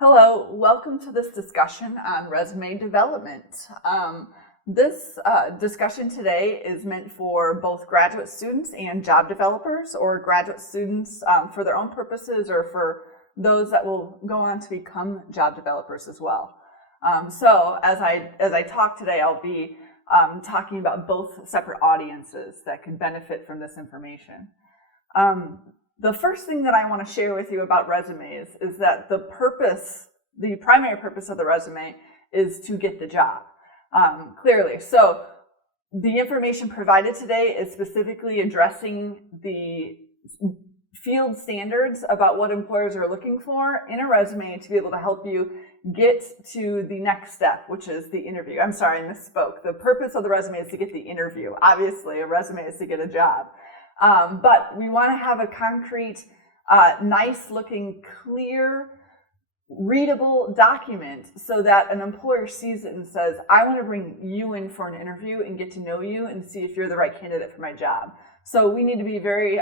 Hello, welcome to this discussion on resume development. This discussion today is meant for both graduate students and job developers, or graduate students for their own purposes, or for those that will go on to become job developers as well. So as I talk today, I'll be talking about both separate audiences that can benefit from this information. The first thing that I want to share with you about resumes is that the primary purpose of the resume is to get the job, clearly. So the information provided today is specifically addressing the field standards about what employers are looking for in a resume to be able to help you get to the next step, which is the interview. I'm sorry, I misspoke. The purpose of the resume is to get the interview. Obviously, a resume is to get a job. But we want to have a concrete, nice looking, clear, readable document so that an employer sees it and says, I want to bring you in for an interview and get to know you and see if you're the right candidate for my job. So we need to be very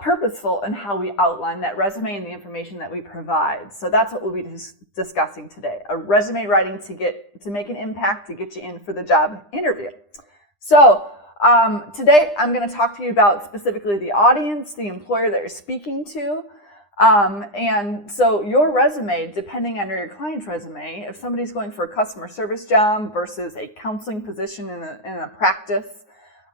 purposeful in how we outline that resume and the information that we provide. So that's what we'll be discussing today. A resume writing to make an impact to get you in for the job interview. So today, I'm going to talk to you about specifically the audience, the employer that you're speaking to. And so your resume, depending on your client's resume, if somebody's going for a customer service job versus a counseling position in a practice,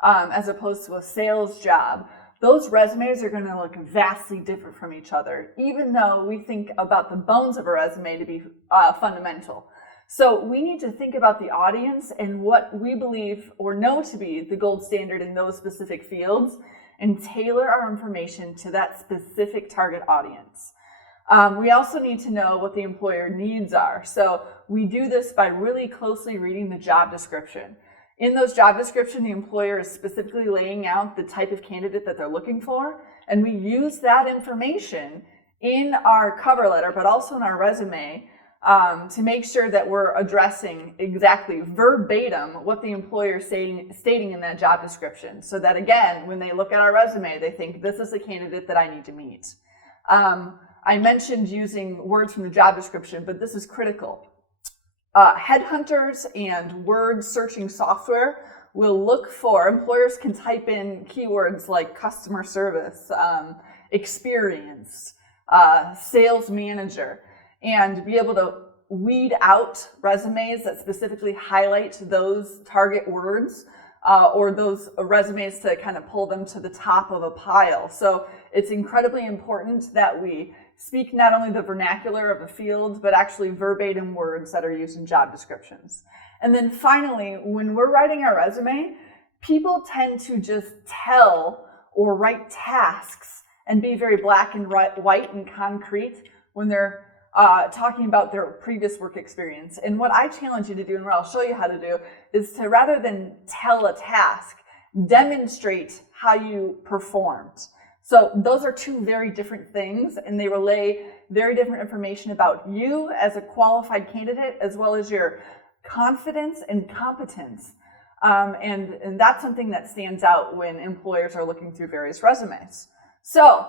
as opposed to a sales job, those resumes are going to look vastly different from each other, even though we think about the bones of a resume to be fundamental. So we need to think about the audience and what we believe or know to be the gold standard in those specific fields and tailor our information to that specific target audience. We also need to know what the employer needs are. So we do this by really closely reading the job description. In those job description, the employer is specifically laying out the type of candidate that they're looking for, and we use that information in our cover letter, but also in our resume, to make sure that we're addressing exactly verbatim what the employer is stating in that job description. So that again, when they look at our resume, they think this is the candidate that I need to meet. I mentioned using words from the job description, but this is critical. Headhunters and word searching software will look for, employers can type in keywords like customer service, experience, sales manager, and be able to weed out resumes that specifically highlight those target words, or those resumes to kind of pull them to the top of a pile. So it's incredibly important that we speak not only the vernacular of a field, but actually verbatim words that are used in job descriptions. And then finally, when we're writing our resume, people tend to just tell or write tasks and be very black and white and concrete when they're talking about their previous work experience. And what I challenge you to do, and what I'll show you how to do, is to, rather than tell a task, demonstrate how you performed. So those are two very different things, and they relay very different information about you as a qualified candidate, as well as your confidence and competence. And that's something that stands out when employers are looking through various resumes. So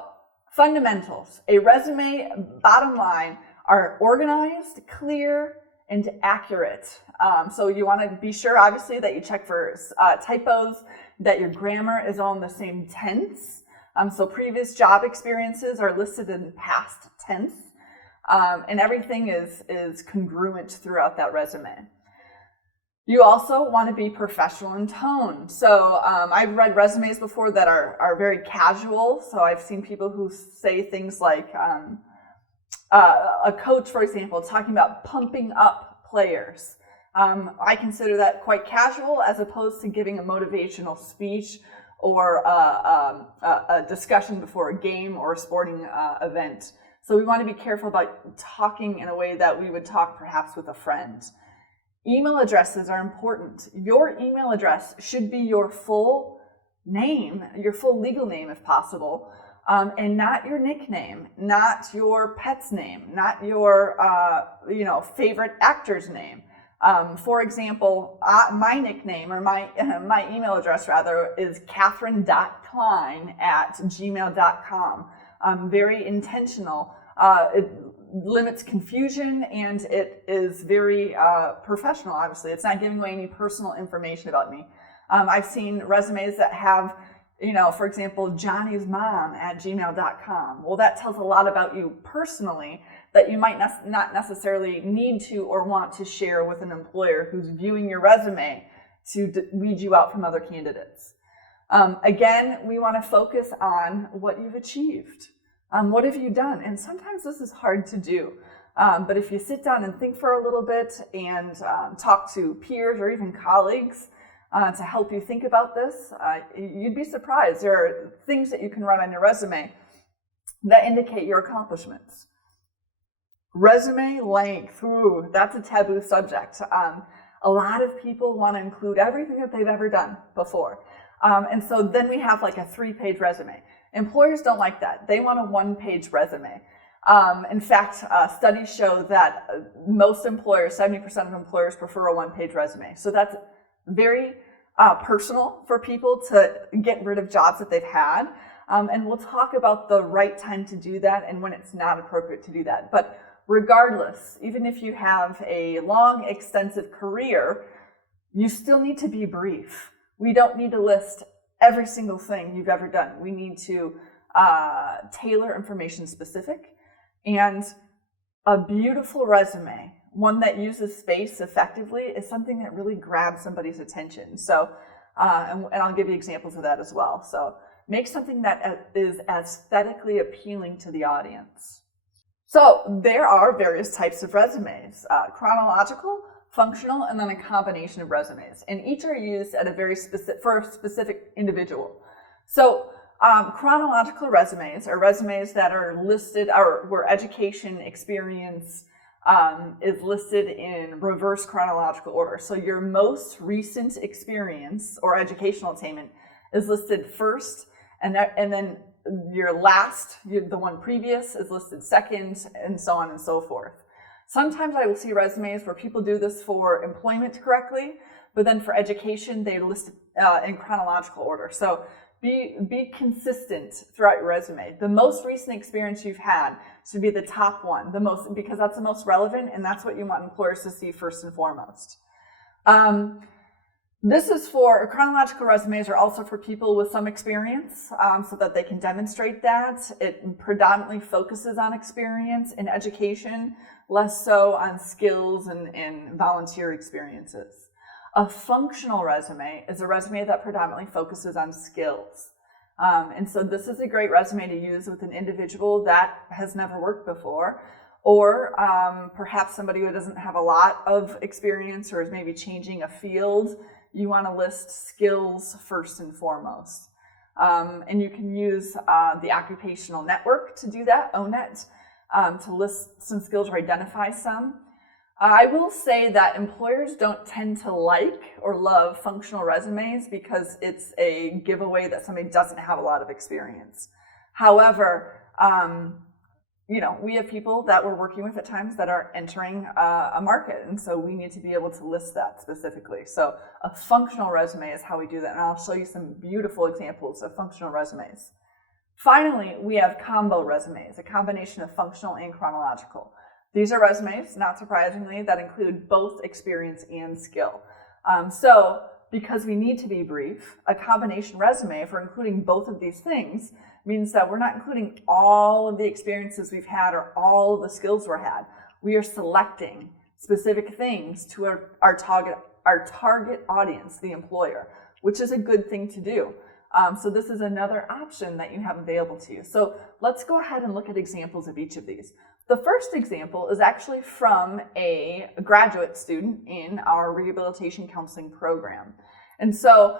fundamentals. A resume, bottom line, are organized, clear, and accurate. So you want to be sure, obviously, that you check for typos, that your grammar is all in the same tense. So previous job experiences are listed in past tense, and everything is congruent throughout that resume. You also want to be professional in tone. So I've read resumes before that are very casual. So I've seen people who say things like, a coach, for example, talking about pumping up players. I consider that quite casual, as opposed to giving a motivational speech or a discussion before a game or a sporting event. So we want to be careful about talking in a way that we would talk perhaps with a friend. Email addresses are important. Your email address should be your full name, your full legal name if possible, and not your nickname, not your pet's name, not your favorite actor's name. For example, my nickname, or my email address rather, is Catherine.Klein@gmail.com. Very intentional. limits confusion, and it is very professional, obviously. It's not giving away any personal information about me. I've seen resumes that have, for example, johnny'smom@gmail.com. Well, that tells a lot about you personally that you might not necessarily need to or want to share with an employer who's viewing your resume to weed you out from other candidates. Again, we want to focus on what you've achieved. What have you done? And sometimes this is hard to do. But if you sit down and think for a little bit and talk to peers or even colleagues to help you think about this, you'd be surprised. There are things that you can write on your resume that indicate your accomplishments. Resume length, that's a taboo subject. A lot of people want to include everything that they've ever done before. And so then we have like a 3-page resume. Employers don't like that. They want a 1-page resume. In fact, studies show that most employers, 70% of employers, prefer a 1-page resume. So that's very personal for people to get rid of jobs that they've had. And we'll talk about the right time to do that and when it's not appropriate to do that. But regardless, even if you have a long, extensive career, you still need to be brief. We don't need to list every single thing you've ever done. We need to tailor information specific. And a beautiful resume, one that uses space effectively, is something that really grabs somebody's attention. So, and I'll give you examples of that as well. So make something that is aesthetically appealing to the audience. So there are various types of resumes, chronological, functional, and then a combination of resumes. And each are used at for a specific individual. So chronological resumes are resumes that are listed, or where education experience is listed in reverse chronological order. So your most recent experience or educational attainment is listed first, and then your last, the one previous, is listed second, and so on and so forth. Sometimes I will see resumes where people do this for employment correctly, but then for education, they list in chronological order. So be consistent throughout your resume. The most recent experience you've had should be the top one, because that's the most relevant, and that's what you want employers to see first and foremost. This is for chronological resumes are also for people with some experience, so that they can demonstrate that. It predominantly focuses on experience in education, less so on skills and volunteer experiences. A functional resume is a resume that predominantly focuses on skills. And so this is a great resume to use with an individual that has never worked before, or perhaps somebody who doesn't have a lot of experience or is maybe changing a field. You want to list skills first and foremost. And you can use the occupational network to do that, ONET, to list some skills or identify some. I will say that employers don't tend to like or love functional resumes because it's a giveaway that somebody doesn't have a lot of experience. However, we have people that we're working with at times that are entering a market, and so we need to be able to list that specifically. So a functional resume is how we do that, and I'll show you some beautiful examples of functional resumes. Finally, we have combo resumes, a combination of functional and chronological. These are resumes, not surprisingly, that include both experience and skill. So because we need to be brief, a combination resume for including both of these things means that we're not including all of the experiences we've had or all of the skills we've had. We are selecting specific things to our target audience, the employer, which is a good thing to do. So this is another option that you have available to you. So let's go ahead and look at examples of each of these. The first example is actually from a graduate student in our rehabilitation counseling program. And so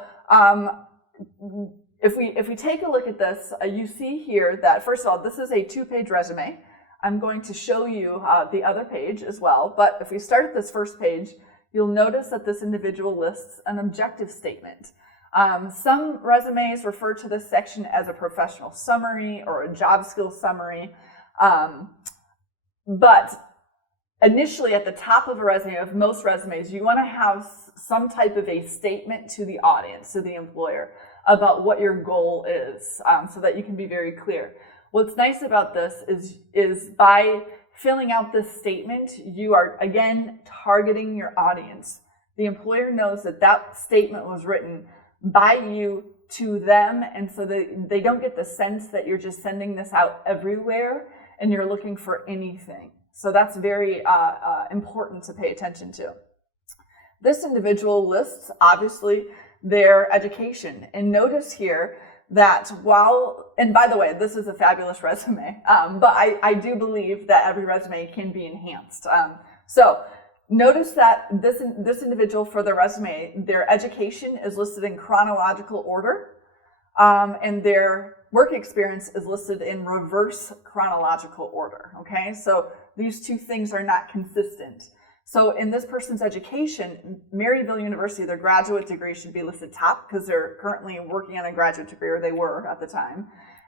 if we take a look at this, you see here that, first of all, this is a 2-page resume. I'm going to show you the other page as well. But if we start at this first page, you'll notice that this individual lists an objective statement. Some resumes refer to this section as a professional summary or a job skills summary. But initially at the top of a resume, of most resumes, you want to have some type of a statement to the audience, to the employer, about what your goal is, so that you can be very clear. What's nice about this is by filling out this statement, you are again targeting your audience. The employer knows that that statement was written by you to them, and so they don't get the sense that you're just sending this out everywhere and you're looking for anything. So that's very important to pay attention to. This individual lists, obviously, their education. And notice here that and by the way, this is a fabulous resume, but I do believe that every resume can be enhanced. So notice that this individual, for their resume, their education is listed in chronological order, and their work experience is listed in reverse chronological order, okay? So these two things are not consistent. So in this person's education, Maryville University, their graduate degree should be listed top because they're currently working on a graduate degree, or they were at the time.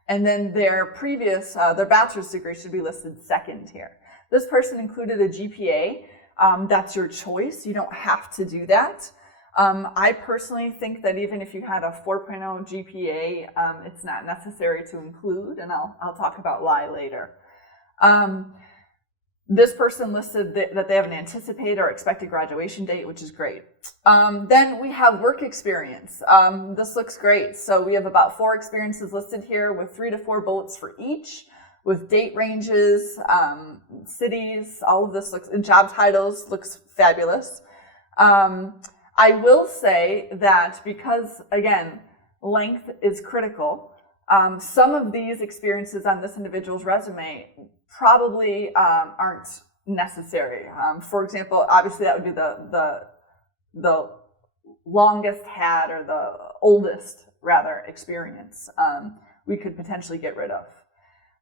And then their previous, their bachelor's degree should be listed second here. This person included a GPA. That's your choice. You don't have to do that. I personally think that even if you had a 4.0 GPA, it's not necessary to include, and I'll talk about why later. This person listed that they have an anticipated or expected graduation date, which is great. Then we have work experience. This looks great. So we have about 4 experiences listed here with 3 to 4 bullets for each, with date ranges, cities, all of this looks, and job titles looks fabulous. I will say that because, again, length is critical, some of these experiences on this individual's resume probably aren't necessary. For example, obviously that would be the longest had, or the oldest rather, experience we could potentially get rid of.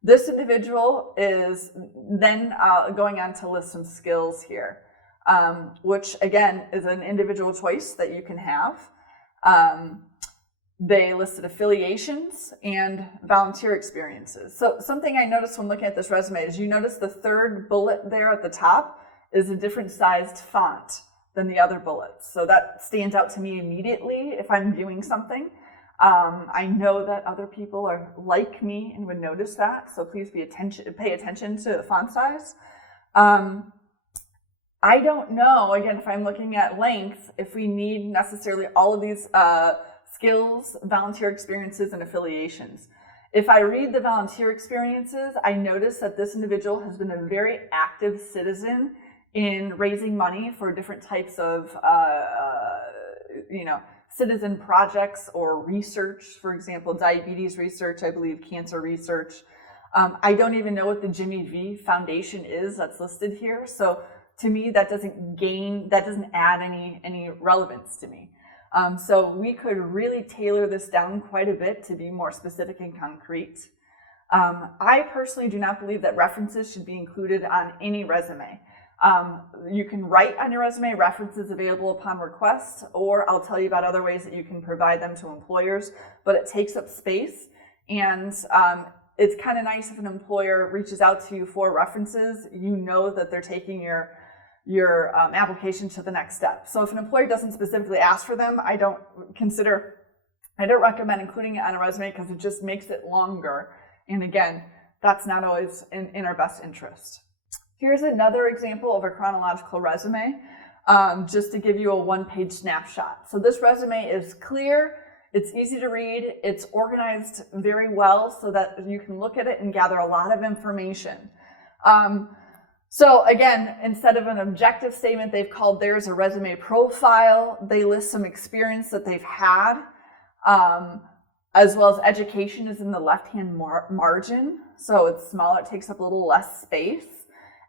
This individual is then going on to list some skills here, which again is an individual choice that you can have. They listed affiliations and volunteer experiences. So something I noticed when looking at this resume is you notice the third bullet there at the top is a different sized font than the other bullets. So that stands out to me immediately if I'm viewing something. I know that other people are like me and would notice that, so please pay attention to the font size. I don't know, again, if I'm looking at length, if we need necessarily all of these skills, volunteer experiences, and affiliations. If I read the volunteer experiences, I notice that this individual has been a very active citizen in raising money for different types of, citizen projects or research. For example, diabetes research, I believe cancer research. I don't even know what the Jimmy V Foundation is that's listed here. So to me, that doesn't add any relevance to me. So we could really tailor this down quite a bit to be more specific and concrete. I personally do not believe that references should be included on any resume. You can write on your resume references available upon request, or I'll tell you about other ways that you can provide them to employers, but it takes up space, and it's kind of nice if an employer reaches out to you for references, you know that they're taking your application to the next step. So if an employer doesn't specifically ask for them, I don't recommend including it on a resume because it just makes it longer. And again, that's not always in our best interest. Here's another example of a chronological resume, just to give you a one-page snapshot. So this resume is clear, it's easy to read, it's organized very well so that you can look at it and gather a lot of information. So again, instead of an objective statement, they've called theirs a resume profile. They list some experience that they've had, as well as education is in the left-hand margin. So it's smaller, it takes up a little less space.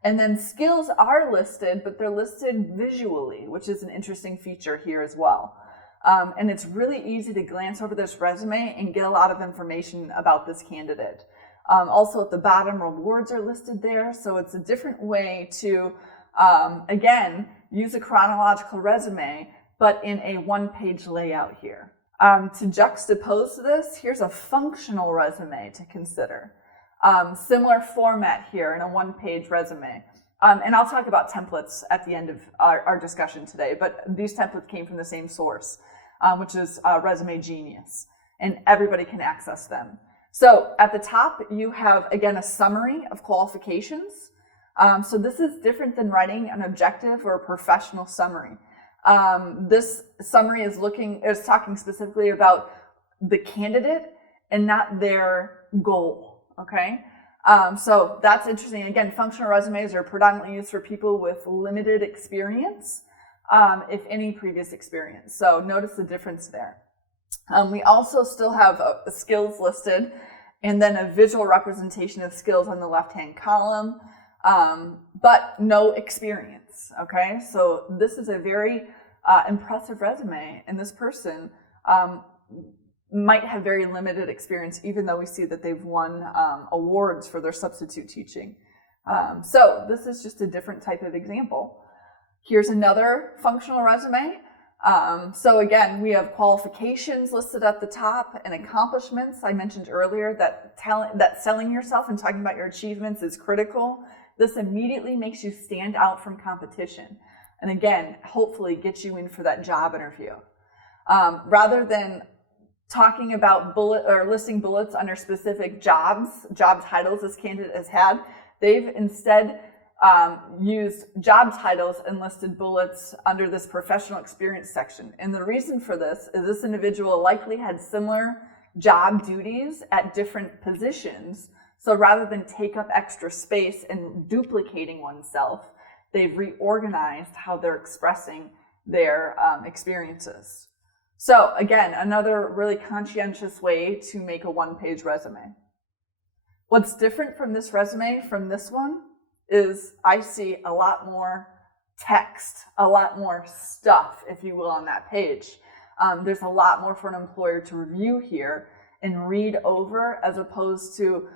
And then skills are listed, but they're listed visually, which is an interesting feature here as well. And it's really easy to glance over this resume and get a lot of information about this candidate. Also at the bottom, rewards are listed there. So it's a different way to, again, use a chronological resume, but in a one-page layout here. To juxtapose this, here's a functional resume to consider. Similar format here in a one-page resume. And I'll talk about templates at the end of our discussion today, but these templates came from the same source, which is Resume Genius, and everybody can access them. So at the top, you have, again, a summary of qualifications. So this is different than writing an objective or a professional summary. This summary is talking specifically about the candidate and not their goal, okay? So that's interesting. Again, functional resumes are predominantly used for people with limited experience, if any previous experience. So notice the difference there. We also still have skills listed and then a visual representation of skills on the left-hand column, but no experience, okay? So this is a very impressive resume, and this person might have very limited experience, even though we see that they've won awards for their substitute teaching. So this is just a different type of example. Here's another functional resume. So again, we have qualifications listed at the top and accomplishments. I mentioned earlier that selling yourself and talking about your achievements is critical. This immediately makes you stand out from competition. And again, hopefully get you in for that job interview. Rather than talking about listing bullets under specific job titles this candidate has had, they've instead used job titles and listed bullets under this professional experience section. And the reason for this is this individual likely had similar job duties at different positions. So rather than take up extra space and duplicating oneself, they've reorganized how they're expressing their experiences. So again, another really conscientious way to make a one-page resume. What's different from this resume from this one is I see a lot more text, a lot more stuff, if you will, on that page. There's a lot more for an employer to review here and read over as opposed to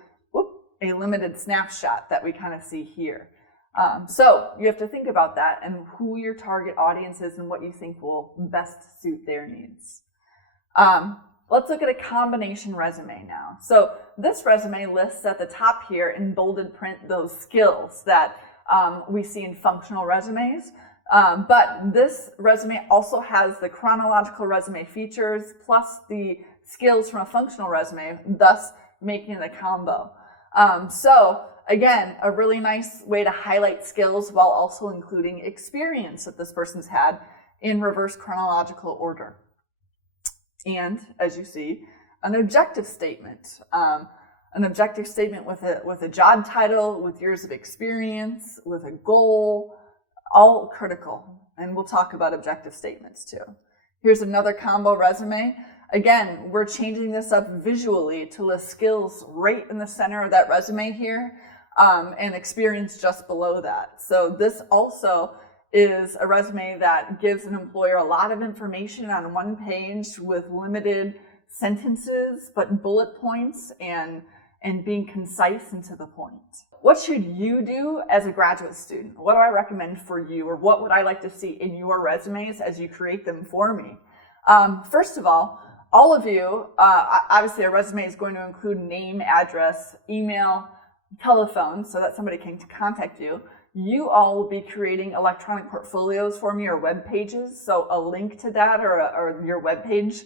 a limited snapshot that we kind of see here. So you have to think about that and who your target audience is and what you think will best suit their needs. Let's look at a combination resume now. So this resume lists at the top here in bolded print those skills that we see in functional resumes. But this resume also has the chronological resume features plus the skills from a functional resume, thus making it a combo. So again, a really nice way to highlight skills while also including experience that this person's had in reverse chronological order. And as you see, an objective statement. An objective statement with a job title, with years of experience, with a goal, all critical. And we'll talk about objective statements too. Here's another combo resume. Again, we're changing this up visually to list skills right in the center of that resume here, and experience just below that. So this also is a resume that gives an employer a lot of information on one page with limited sentences, but bullet points and being concise and to the point. What should you do as a graduate student? What do I recommend for you, or what would I like to see in your resumes as you create them for me? First of all of you, obviously a resume is going to include name, address, email, telephone, so that somebody can contact you. You all will be creating electronic portfolios for me or web pages, so a link to that or your web page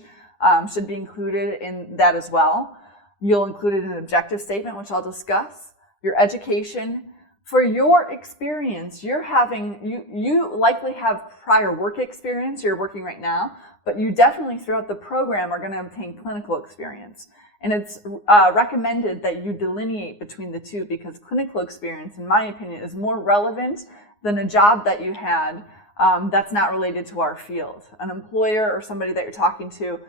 should be included in that as well. You'll include an objective statement, which I'll discuss, your education. For your experience, you likely have prior work experience, you're working right now, but you definitely throughout the program are going to obtain clinical experience. And it's recommended that you delineate between the two because clinical experience, in my opinion, is more relevant than a job that you had that's not related to our field. An employer or somebody that you're talking to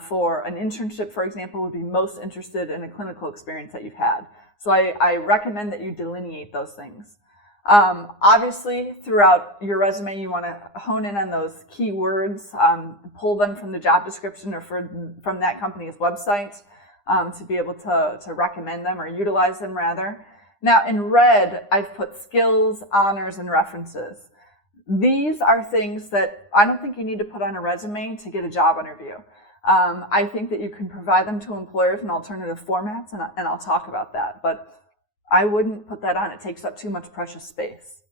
for an internship, for example, would be most interested in a clinical experience that you've had. So I recommend that you delineate those things. Obviously, throughout your resume, you want to hone in on those keywords, pull them from the job description or from that company's website to be able to recommend them or utilize them rather. Now in red, I've put skills, honors, and references. These are things that I don't think you need to put on a resume to get a job interview. I think that you can provide them to employers in alternative formats, and I'll talk about that. But I wouldn't put that on. It takes up too much precious space.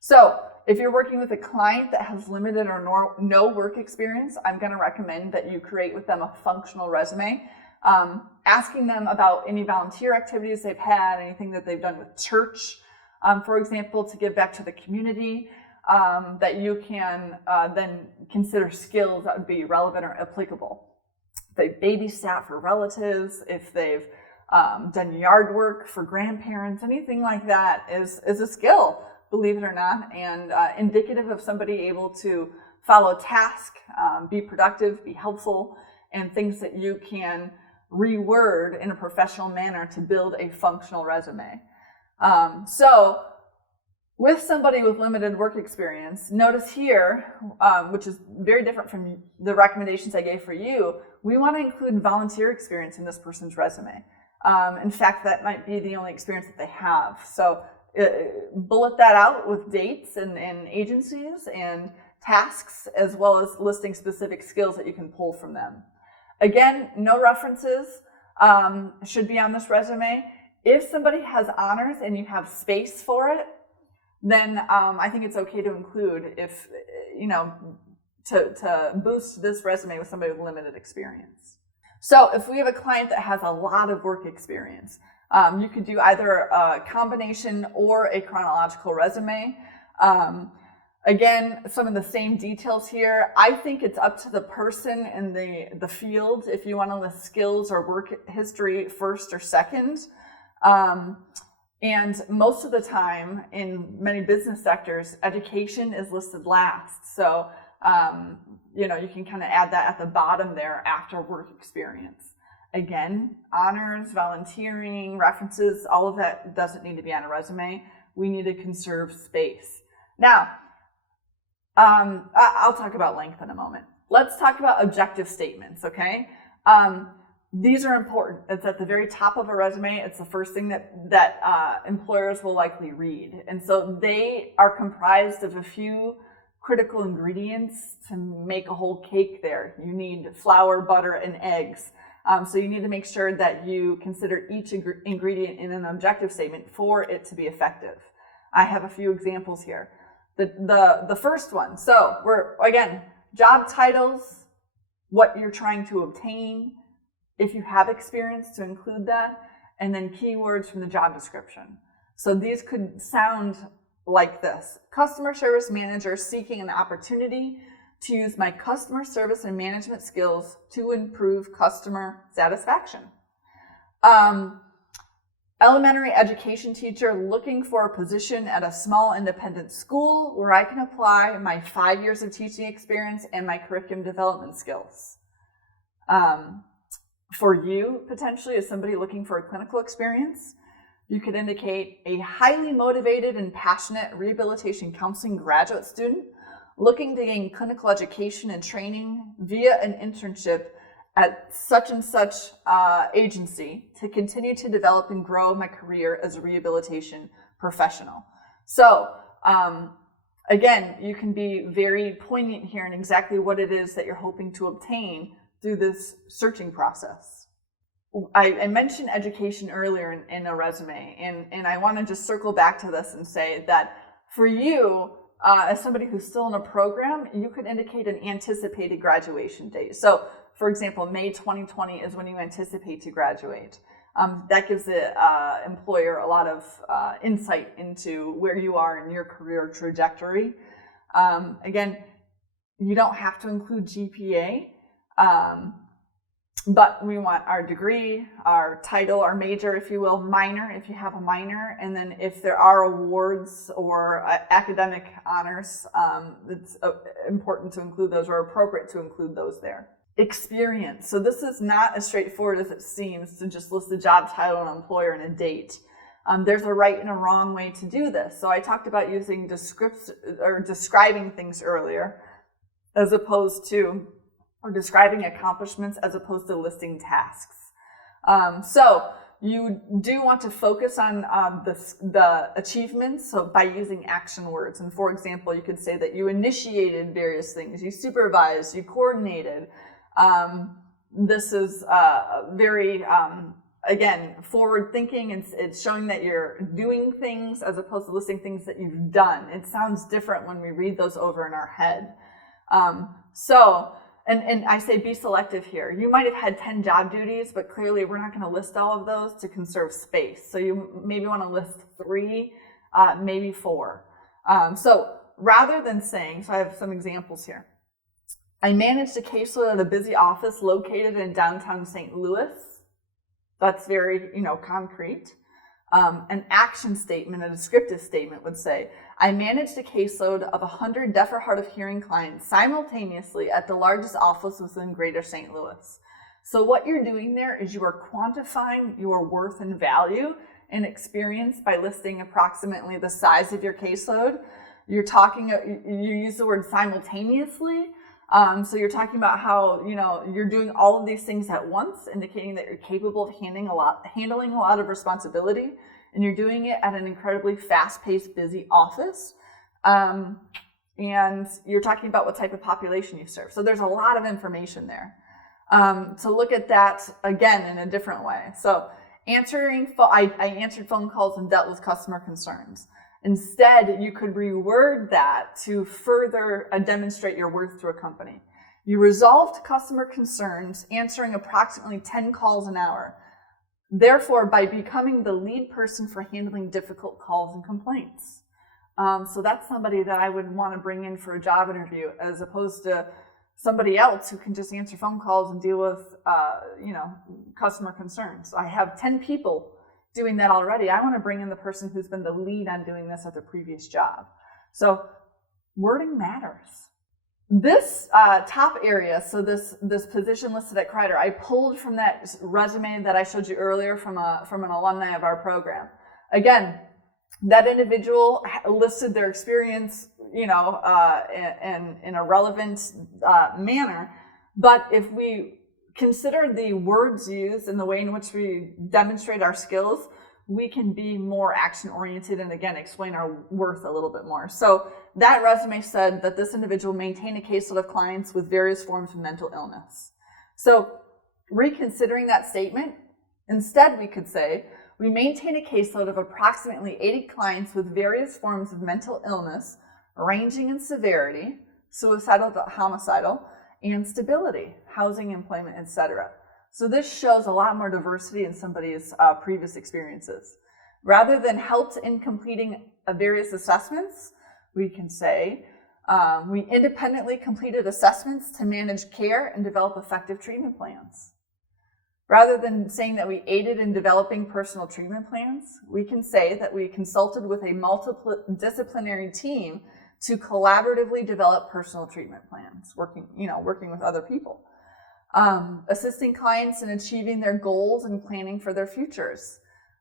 So if you're working with a client that has limited or no work experience, I'm going to recommend that you create with them a functional resume, asking them about any volunteer activities they've had, anything that they've done with church, For example, to give back to the community, that you can then consider skills that would be relevant or applicable. If they babysat for relatives, if they've done yard work for grandparents, anything like that is a skill, believe it or not, and indicative of somebody able to follow task, be productive, be helpful, and things that you can reword in a professional manner to build a functional resume. So with somebody with limited work experience, notice here, which is very different from the recommendations I gave for you, we want to include volunteer experience in this person's resume. In fact, that might be the only experience that they have. So bullet that out with dates and agencies and tasks, as well as listing specific skills that you can pull from them. Again, no references should be on this resume. If somebody has honors and you have space for it, then I think it's okay to include if, to boost this resume with somebody with limited experience. So if we have a client that has a lot of work experience, you could do either a combination or a chronological resume. Again, some of the same details here. I think it's up to the person in the field if you want to list skills or work history first or second. And most of the time in many business sectors, education is listed last. So, you can kind of add that at the bottom there after work experience. Again, honors, volunteering, references, all of that doesn't need to be on a resume. We need to conserve space. Now, I'll talk about length in a moment. Let's talk about objective statements, okay? These are important. It's at the very top of a resume. It's the first thing that employers will likely read. And so they are comprised of a few critical ingredients to make a whole cake there. You need flour, butter, and eggs. So you need to make sure that you consider each ingredient in an objective statement for it to be effective. I have a few examples here. The first one, so we're, again, job titles, what you're trying to obtain, if you have experience to include that, and then keywords from the job description. So these could sound like this: customer service manager seeking an opportunity to use my customer service and management skills to improve customer satisfaction. Elementary education teacher looking for a position at a small independent school where I can apply my 5 years of teaching experience and my curriculum development skills. For you, potentially, as somebody looking for a clinical experience, you could indicate a highly motivated and passionate rehabilitation counseling graduate student looking to gain clinical education and training via an internship at such and such agency to continue to develop and grow my career as a rehabilitation professional. So again, you can be very poignant here in exactly what it is that you're hoping to obtain through this searching process. I mentioned education earlier in a resume, and I want to just circle back to this and say that for you, as somebody who's still in a program, you could indicate an anticipated graduation date. So, for example, May 2020 is when you anticipate to graduate. That gives the employer a lot of insight into where you are in your career trajectory. Again, you don't have to include GPA, but we want our degree, our title, our major, if you will, minor, if you have a minor, and then if there are awards or academic honors, it's important to include those, or appropriate to include those there. Experience. So this is not as straightforward as it seems to just list the job title, an employer, and a date. There's a right and a wrong way to do this. So I talked about using describing things earlier, as opposed to, or describing accomplishments as opposed to listing tasks. So you do want to focus on the achievements, so by using action words. And for example, you could say that you initiated various things, you supervised, you coordinated. This is very, again, forward thinking. It's showing that you're doing things as opposed to listing things that you've done. It sounds different when we read those over in our head. And I say be selective here. You might have had 10 job duties, but clearly we're not going to list all of those to conserve space. So you maybe want to list 3 maybe 4. So rather than saying, so I have some examples here. I managed a caseload at a busy office located in downtown St. Louis. That's very, concrete. An action statement, a descriptive statement would say, I managed a caseload of 100 deaf or hard of hearing clients simultaneously at the largest office within Greater St. Louis. So what you're doing there is you are quantifying your worth and value and experience by listing approximately the size of your caseload. You use the word simultaneously. So you're talking about how, you're doing all of these things at once, indicating that you're capable of handling a lot of responsibility, and you're doing it at an incredibly fast-paced, busy office. And you're talking about what type of population you serve. So there's a lot of information there. To look at that again in a different way. So I answered phone calls and dealt with customer concerns. Instead, you could reword that to further demonstrate your worth to a company. You resolved customer concerns, answering approximately 10 calls an hour. Therefore, by becoming the lead person for handling difficult calls and complaints. So that's somebody that I would want to bring in for a job interview, as opposed to somebody else who can just answer phone calls and deal with, customer concerns. I have 10 people doing that already. I want to bring in the person who's been the lead on doing this at the previous job. So wording matters. This top area, so this position listed at Kreider, I pulled from that resume that I showed you earlier from an alumni of our program. Again, that individual listed their experience, in a relevant manner. But if we consider the words used and the way in which we demonstrate our skills, we can be more action-oriented and, again, explain our worth a little bit more. So that resume said that this individual maintained a caseload of clients with various forms of mental illness. So reconsidering that statement, instead we could say, we maintain a caseload of approximately 80 clients with various forms of mental illness, ranging in severity, suicidal to homicidal, and stability, housing, employment, etc. So this shows a lot more diversity in somebody's previous experiences. Rather than helped in completing various assessments, we can say, we independently completed assessments to manage care and develop effective treatment plans. Rather than saying that we aided in developing personal treatment plans, we can say that we consulted with a multidisciplinary team to collaboratively develop personal treatment plans, working with other people. Assisting clients in achieving their goals and planning for their futures.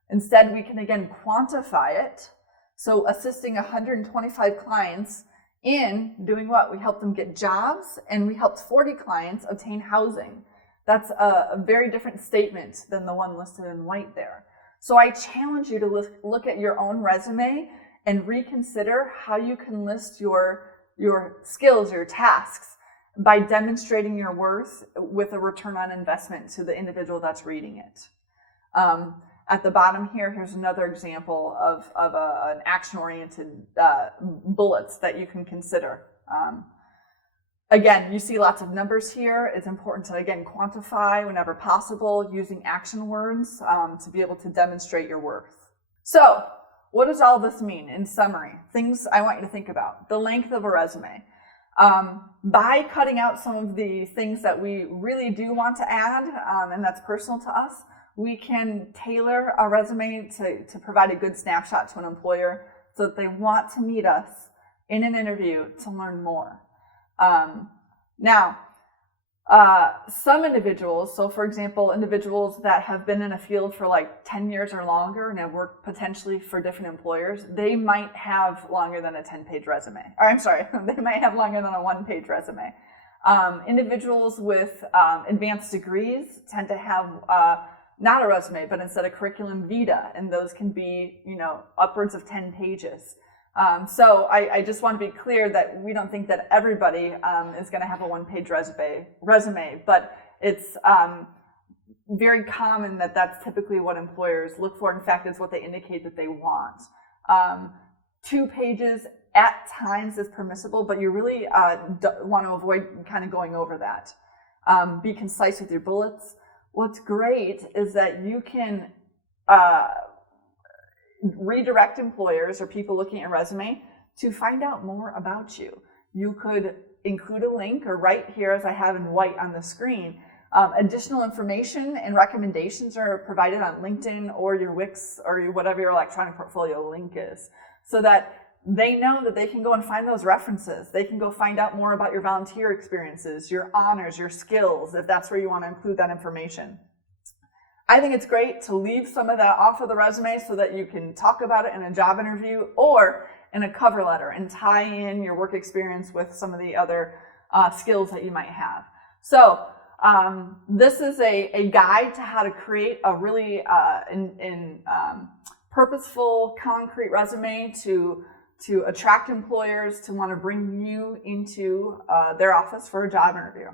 Instead, we can again quantify it. So assisting 125 clients in doing what? We helped them get jobs, and we helped 40 clients obtain housing. That's a very different statement than the one listed in white there. So I challenge you to look at your own resume and reconsider how you can list your skills, your tasks, by demonstrating your worth with a return on investment to the individual that's reading it. At the bottom here's another example of an action-oriented bullets that you can consider. Again, you see lots of numbers here. It's important to, again, quantify whenever possible using action words to be able to demonstrate your worth. So, what does all this mean in summary? Things I want you to think about. The length of a resume. By cutting out some of the things that we really do want to add, and that's personal to us, we can tailor a resume to provide a good snapshot to an employer so that they want to meet us in an interview to learn more. Some individuals, so for example, individuals that have been in a field for like 10 years or longer and have worked potentially for different employers, they might have longer than a 10-page resume. Or I'm sorry, they might have longer than a 1-page resume. Individuals with advanced degrees tend to have not a resume, but instead a curriculum vitae, and those can be, upwards of 10 pages. So I just want to be clear that we don't think that everybody is going to have a 1-page resume, but it's very common that that's typically what employers look for. In fact, it's what they indicate that they want. 2 pages at times is permissible, but you really want to avoid kind of going over that. Be concise with your bullets. What's great is that you can redirect employers or people looking at a resume to find out more about you. You could include a link, or right here as I have in white on the screen, additional information and recommendations are provided on LinkedIn or your Wix or whatever your electronic portfolio link is, so that they know that they can go and find those references. They can go find out more about your volunteer experiences, your honors, your skills, if that's where you want to include that information. I think it's great to leave some of that off of the resume so that you can talk about it in a job interview or in a cover letter and tie in your work experience with some of the other skills that you might have. So this is a guide to how to create a really purposeful, concrete resume to attract employers to want to bring you into their office for a job interview.